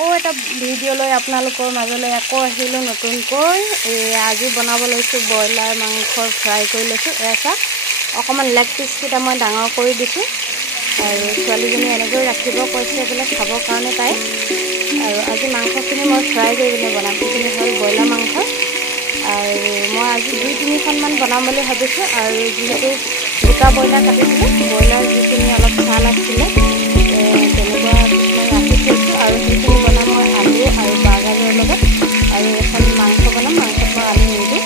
আকৌ এটা ভিডিঅ' লৈ আপোনালোকৰ মাজলৈ আকৌ আহিলোঁ নতুনকৈ। আজি বনাব লৈছোঁ ব্ৰইলাৰ মাংস ফ্ৰাই কৰি লৈছোঁ। এয়া চাওক অকণমান লেগ পিচকেইটা মই ডাঙৰ কৰি দিছোঁ আৰু ছোৱালীজনী এনেকৈ ৰাখিব কৈছে বোলে খাবৰ কাৰণে তাই। আৰু আজি মাংসখিনি মই ফ্ৰাই কৰি পিনে বনাম। সেইখিনি হ'ল ব্ৰইলাৰ মাংস আৰু মই আজি 2-3খনমান বনাম বুলি ভাবিছোঁ। আৰু যিহেতু দুটা ব্ৰইলাৰ কাটিছিলোঁ, ব্ৰইলাৰ যিখিনি অলপ ছাল আছিলে তেনেকুৱা কিছুমান ৰাখি থৈছোঁ আৰু সেইখিনি বনাম মই আলু আৰু বাঁহগাজৰ লগত। আৰু এখন মাংস বনাম, মাংসত মই আলু নিদিওঁ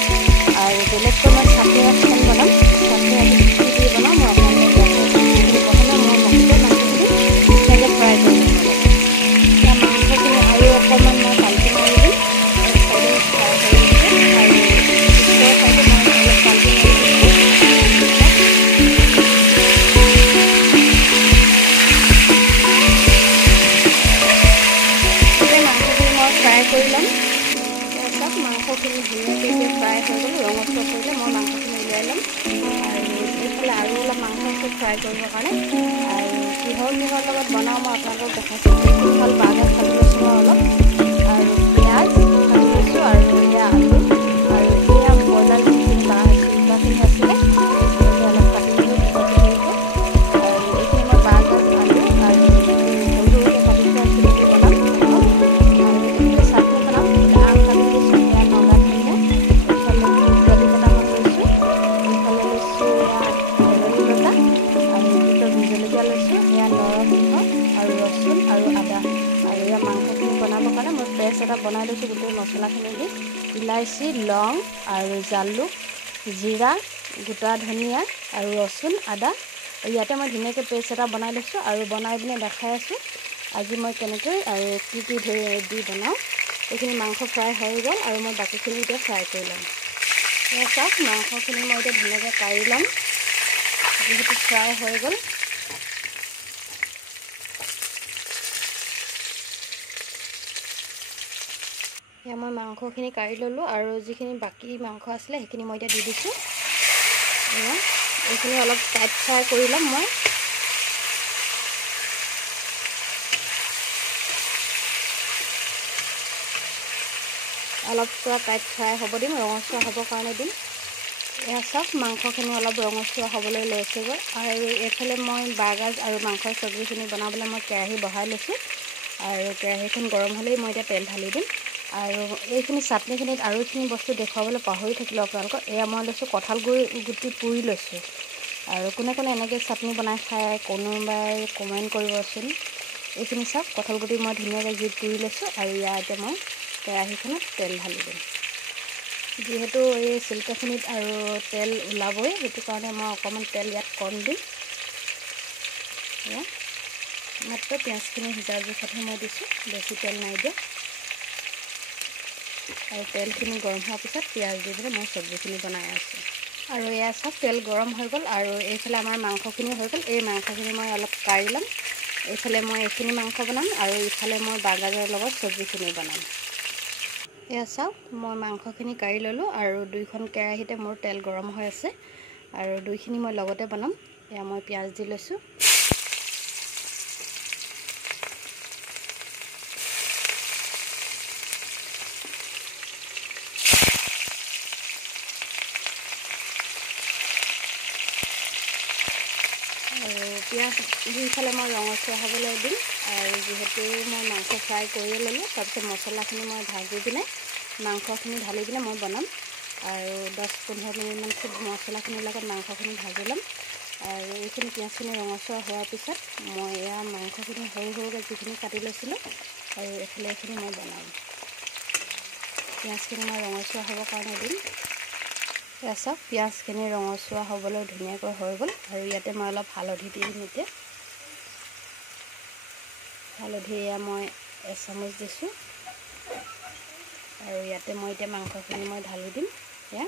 আৰু বেলেগকৈ মই চাটনি এখন বনাম। চাটনি আজি কি দি বনাম মই আপোনালোকক প্ৰথমে মই মচলা মাংসখিনি তেনেকৈ ফ্ৰাই কৰি ল'ম। এতিয়া মাংসখিনি আৰু অকণমান মই পাল্টি মাৰি দিম। এক চাইডে ফ্ৰাই হৈ গৈছে আৰু পিছৰ চাইডে মই অলপ পাল্টি মাৰি দিছোঁ। ফ্ৰাই কৰি ল'ম। চাওক মাংসখিনি ধুনীয়াকৈ ফ্ৰাই হৈ গ'ল, ৰঙচুৱা কৰিলে মই মাংসখিনি উলিয়াই ল'ম। আৰু এইফালে আৰু অলপ মাংস আছে ফ্ৰাই কৰিবৰ কাৰণে। আৰু কিহৰ লগত বনাওঁ মই আপোনালোকক দেখাইছোঁ। এইখিনি হ'ল বাঁহগাজ কাটি লৈছোঁ মই অলপ, আৰু পিঁয়াজ কাটি লৈছোঁ, আৰু এয়া আলু আৰু এয়া ব্ৰইলাৰ যিখিনি বাঁহখিনি আছিলে সেইখিনিকে অলপ কাটি দিলোঁ সৰুকৈ। আৰু এইখিনি মই বাঁহগাজ আলু আৰু সৰুকৈ কাটি থোৱা খিনি দি বনাম। চাটনি বনাম। আম কাটি লৈছোঁ, এয়া নগা ধনিয়া, এইফালে ভোট কেইটামান লৈছোঁ, এইফালে লৈছোঁ এয়া ভেবেলী লতা আৰু দুটা জলকীয়া লৈছোঁ, এয়া নৰসিংহ আৰু ৰচুন আৰু আদা। আৰু এয়া মাংসখিনি বনাবৰ কাৰণে মই পেষ্ট এটা বনাই লৈছোঁ গোটেই মছলাখিনি দি। ইলাচি, লং আৰু জালুক, জিৰা, গোটা ধনিয়া আৰু ৰচুন, আদা। ইয়াতে মই ধুনীয়াকৈ পেষ্ট এটা বনাই লৈছোঁ আৰু বনাই পিনে দেখাই আছোঁ আজি মই কেনেকৈ আৰু কি দি বনাওঁ। এইখিনি মাংস ফ্ৰাই হৈ গ'ল আৰু মই বাকীখিনি এতিয়া ফ্ৰাই কৰি ল'ম। এয়া চাওক মাংসখিনি মই এতিয়া ধুনীয়াকৈ কাঢ়ি ল'ম যিহেতু ফ্ৰাই হৈ গ'ল। এয়া মই মাংসখিনি কাঢ়ি ল'লোঁ আৰু যিখিনি বাকী মাংস আছিলে সেইখিনি মই এতিয়া দি দিছোঁ। এয়া এইখিনি অলপ টাইট ফ্ৰাই কৰি ল'ম মই। অলপ পুৰা টাইট ফ্ৰাই হ'ব দিম, ৰঙচুৱা হ'বৰ কাৰণে দিম। এয়া চাওক মাংসখিনি অলপ ৰঙচুৱা হ'বলৈ লৈছেগৈ। আৰু এইফালে মই বাঁহগাজ আৰু মাংসৰ চব্জিখিনি বনাবলৈ মই কেৰাহী বহাই লৈছোঁ। আৰু কেৰাহীখন গৰম হ'লেই মই এতিয়া তেল ঢালি দিম। আৰু এইখিনি চাটনিখিনিত আৰু এইখিনি বস্তু দেখুৱাবলৈ পাহৰি থাকিলোঁ আপোনালোকক। এয়া মই লৈছোঁ কঁঠাল গুটি পুৰি লৈছোঁ। আৰু কোনে কোনে এনেকৈ চাটনি বনাই খায় কোনোবাই কমেণ্ট কৰিবচোন। এইখিনি চাওক কঁঠাল গুটি মই ধুনীয়াকৈ জুইত পুৰি লৈছোঁ। আৰু ইয়াতে মই কেৰাহীখনত তেল ঢালি দিম। যিহেতু এই চিল্কাখিনিত আৰু তেল ওলাবই, সেইটো কাৰণে মই অকণমান তেল ইয়াত কম দিম। এয়া মাত্ৰ পিঁয়াজখিনি সিজাৰ জোখতহে মই দিছোঁ, বেছি তেল নাই দিয়া। আৰু তেলখিনি গৰম হোৱাৰ পিছত পিঁয়াজ দি পিনে মই চব্জিখিনি বনাই আছোঁ। আৰু এয়া চাওক তেল গৰম হৈ গ'ল আৰু এইফালে আমাৰ মাংসখিনি হৈ গ'ল। এই মাংসখিনি মই অলপ কাঢ়ি ল'ম। এইফালে মই এইখিনি মাংস বনাম আৰু ইফালে মই বাঁহগাজৰ লগত চব্জিখিনি বনাম। এয়া চাওক মই মাংসখিনি কাঢ়ি ল'লোঁ আৰু 2খন কেৰাহীতে মোৰ তেল গৰম হৈ আছে আৰু 2খিনি মই লগতে বনাম। এয়া মই পিঁয়াজ দি লৈছোঁ। আৰু পিঁয়াজ দুইফালে মই ৰঙচুৱা হ'বলৈ দিম। আৰু যিহেতু মই মাংস ফ্ৰাই কৰি ল'লোঁ, তাৰপিছত মছলাখিনি মই ভাজি পিনে মাংসখিনি ঢালি পিনে মই বনাম। আৰু 10-15 মিনিটমান খুব মছলাখিনিৰ লগত মাংসখিনি ভাজি ল'ম। আৰু এইখিনি পিঁয়াজখিনি ৰঙচুৱা হোৱাৰ পিছত মই এয়া মাংসখিনি সৰু সৰুকৈ যিখিনি কাটি লৈছিলোঁ আৰু এইফালে এইখিনি মই বনাম। পিঁয়াজখিনি মই ৰঙচুৱা হ'বৰ কাৰণে দিম। এয়া চাওক পিঁয়াজখিনি ৰঙচুৱা হ'বলৈ ধুনীয়াকৈ হৈ গ'ল। আৰু ইয়াতে মই অলপ হালধি দি দিম। এতিয়া হালধি এয়া মই 1 চামুচ দিছোঁ। আৰু ইয়াতে মই এতিয়া মাংসখিনি মই ঢালি দিম। এয়া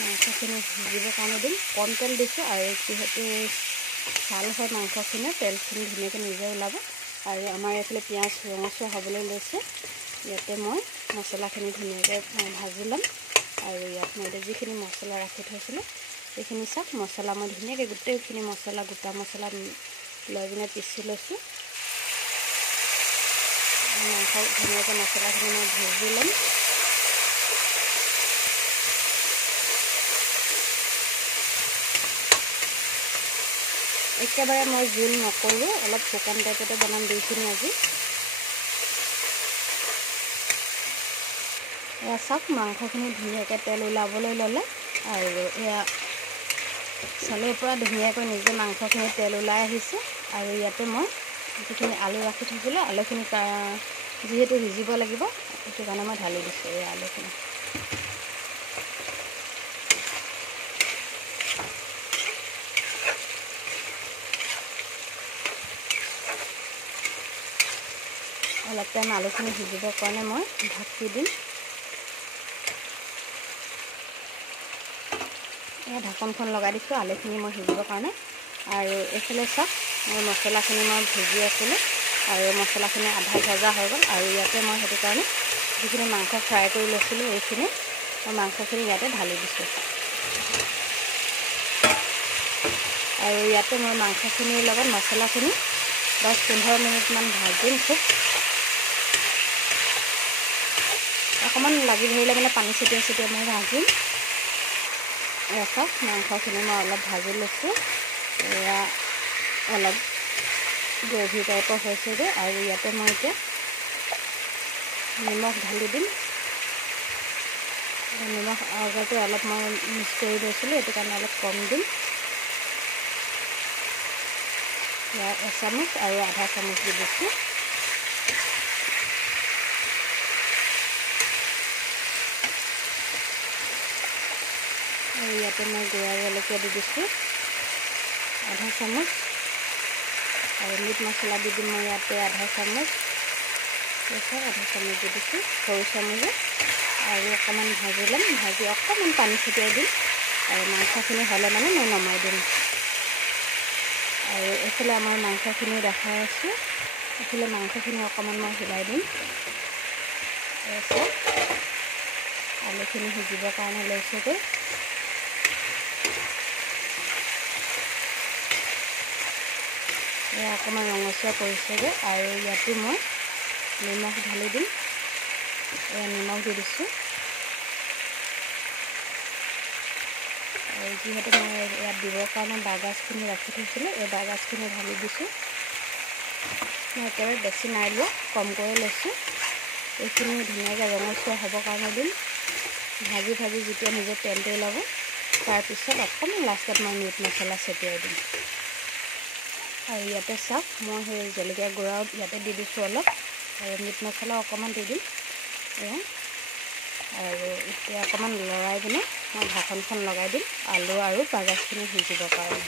মাংসখিনি সিজিবৰ কাৰণে দিম। কম তেল দিছোঁ আৰু যিহেতু ভাল হয় মাংসখিনি, তেলখিনি ধুনীয়াকৈ নিজে ওলাব। আৰু আমাৰ এইফালে পিঁয়াজ ৰঙচুৱা হ'বলৈ লৈছে। ইয়াতে মই মছলাখিনি ধুনীয়াকৈ ভাজি ল'ম আৰু ইয়াত মই যিখিনি মছলা ৰাখি থৈছিলোঁ এইখিনি চাওক মছলা মই ধুনীয়াকৈ গোটেইখিনি মছলা গোটা মছলা লৈ পিনে পিচি লৈছোঁ মাংস ধুনীয়াকৈ মছলাখিনি মই ভাজি ল'ম একেবাৰে মই জোল নকৰোঁ অলপ শুকান টাইপতে বনাম দুইখিনি আজি এয়া চাওক মাংসখিনি ধুনীয়াকৈ তেল ওলাবলৈ ল'লে আৰু এয়া চালৰ পৰা ধুনীয়াকৈ নিজে মাংসখিনি তেল ওলাই আহিছে আৰু ইয়াতে মই যিখিনি আলু ৰাখি থৈছিলোঁ আলুখিনি যিহেতু সিজিব লাগিব সেইটো কাৰণে মই ঢালি দিছোঁ এই আলুখিনি অলপ টাইম আলুখিনি সিজিবৰ কাৰণে মই ঢাকি দিম ঢাকনখন লগাই দিছোঁ আলুখিনি মই সিজিবৰ কাৰণে আৰু এইফালে চাওক মই মছলাখিনি মই ভাজি আছিলোঁ আৰু মছলাখিনি আধা ভজা হৈ গ'ল আৰু ইয়াতে মই সেইটো কাৰণে যিখিনি মাংস ফ্ৰাই কৰি লৈছিলোঁ এইখিনি মই মাংসখিনি ইয়াতে ঢালি দিছোঁ আৰু ইয়াতে মই মাংসখিনিৰ লগত মছলাখিনি 10-15 মিনিটমান ভাজিম খুব অকণমান লাগি ধৰিলে মানে পানী ছটিয়াই মই ভাজিম চাওক মাংসখিনি মই অলপ ভাজি লৈছোঁ এয়া অলপ গ্ৰেভি টাইপৰ হৈছেগৈ আৰু ইয়াতে মই এতিয়া নিমখ ঢালি দিম নিমখ আগতে অলপ মই মিক্স কৰি লৈছিলোঁ এইটো কাৰণে অলপ কম দিম ইয়াৰ 1 চামুচ আৰু আধা চামুচ দি দিছোঁ আৰু ইয়াতে মই গুড়া জলকীয়া দি দিছোঁ আধা চামুচ আৰু মিট মছলা দি দিম মই ইয়াতে আধা চামুচ আধা চামুচ দি দিছোঁ সৰু চামুচে আৰু অকণমান ভাজি ল'ম ভাজি অকণমান পানী ছটিয়াই দিম আৰু মাংসখিনি হ'লে মানে মই নমাই দিম আৰু এইফালে আমাৰ মাংসখিনি দেখাই আছোঁ এইফালে মাংসখিনি অকণমান মই হিলাই দিম আলুখিনি সিজিবৰ কাৰণে লৈছোঁগৈ অকণমান ৰঙচুৱা পৰিছেগৈ আৰু ইয়াতে মই নিমখ ঢালি দিম নিমখ দি দিছোঁ আৰু যিহেতু মই ইয়াত দিবৰ কাৰণে বাঁহগাজখিনি ৰাখি থৈছিলোঁ এই বাঁহগাজখিনি ঢালি দিছোঁ মই একেবাৰে বেছি নাই লোৱা কমকৈ লৈছোঁ এইখিনি ধুনীয়াকৈ ৰঙচুৱা হ'বৰ কাৰণে দিম ভাজি যেতিয়া নিজে তেলটো ওলাব তাৰপিছত অকণমান লাষ্টত মই মিট মছলা ছটিয়াই দিম আৰু ইয়াতে চাওক মই সেই জলকীয়া গুড়াও ইয়াতে দি দিছোঁ অলপ আৰু মিট মছলা অকণমান দি দিম আৰু এতিয়া অকণমান লৰাই পিনে মই ঢাকনখন লগাই দিম আলু আৰু বাঁহগাজখিনি সিজিবৰ কাৰণে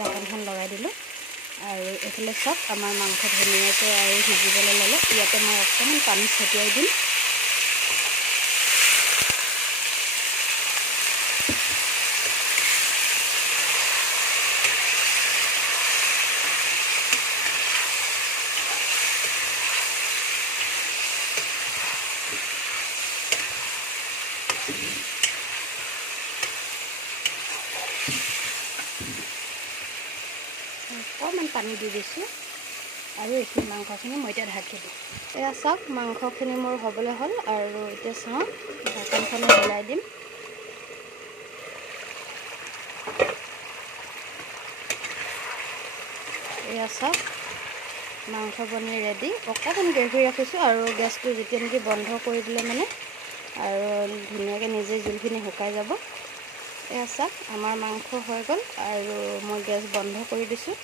ঢাকনখন লগাই দিলোঁ আৰু এইফালে চাওক আমাৰ মাংস ধুনীয়াকৈ আৰু সিজিবলৈ ল'লে ইয়াতে মই অকণমান পানী ছটিয়াই দিম অকণমান পানী দি দিছোঁ আৰু এইখিনি মাংসখিনি মই এতিয়া ঢাকি দিম এয়া চাওক মাংসখিনি মোৰ হ'বলৈ হ'ল আৰু এতিয়া চাওঁ ঢাকনখনে ওলাই দিম এয়া চাওক মাংস বনাই ৰেডি অকণমান গ্ৰেভি ৰাখিছোঁ আৰু গেছটো যেতিয়া নেকি বন্ধ কৰি দিলে মানে আৰু ধুনীয়াকৈ নিজে জোলখিনি শুকাই যাব এয়া চাওক আমাৰ মাংস হৈ গ'ল আৰু মই গেছ বন্ধ কৰি দিছোঁ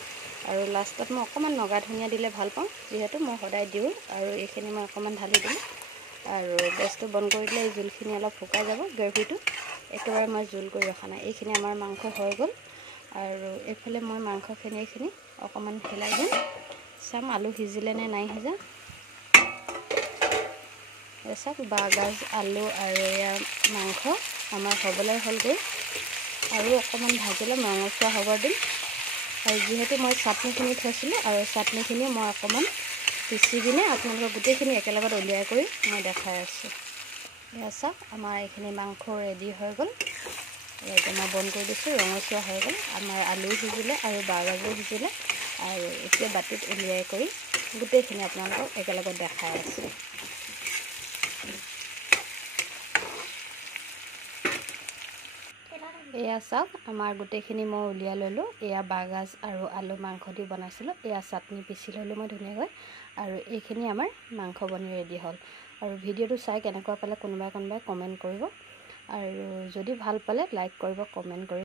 আৰু লাষ্টত মই অকণমান নগা ধনিয়া দিলে ভাল পাওঁ যিহেতু মই সদায় দিওঁ আৰু এইখিনি মই অকণমান ঢালি দিওঁ আৰু গেছটো বন্ধ কৰি দিলে এই জোলখিনি অলপ শুকাই যাব গ্ৰেভিটো একেবাৰে মই জোল কৰি ৰখা নাই এইখিনি আমাৰ মাংস হৈ গ'ল আৰু এইফালে মই মাংসখিনি অকণমান হিলাই দিম চাম আলু সিজিলে নে নাই সিজা চাওক বাঁহগাজ আলু আৰু এয়া মাংস আমাৰ হ'বলৈ হ'লগৈ আৰু অকণমান ভাজিলে ৰঙচুৱা হ'ব দিম। আৰু যিহেতু মই চাটনিখিনি থৈছিলোঁ আৰু চাটনিখিনি মই অকণমান পিচি কিনে আপোনালোকক গোটেইখিনি একেলগত উলিয়াই কৰি মই দেখাই আছোঁ। এয়া চাওক আমাৰ এইখিনি মাংস ৰেডি হৈ গ'ল। এতিয়া মই বন্ধ কৰি দিছোঁ, ৰঙচুৱা হৈ গ'ল। আমাৰ আলু সিজিলে আৰু বাঁহগাজো সিজিলে। আৰু এতিয়া বাতিত উলিয়াই কৰি গোটেইখিনি আপোনালোকক একেলগত দেখাই আছোঁ। এয়া চাওক আমাৰ গোটেইখিনি মই উলিয়াই ল'লোঁ। এয়া বাঁহগাজ আৰু আলু মাংস দি বনাইছিলোঁ। এয়া চাটনি পিচি ল'লোঁ মই ধুনীয়াকৈ। আৰু এইখিনি আমাৰ মাংস বনি ৰেডি হ'ল। আৰু ভিডিঅ'টো চাই কেনেকুৱা পালে কোনোবাই কমেণ্ট কৰিব। আৰু যদি ভাল পালে লাইক কৰিব, কমেণ্ট কৰিব।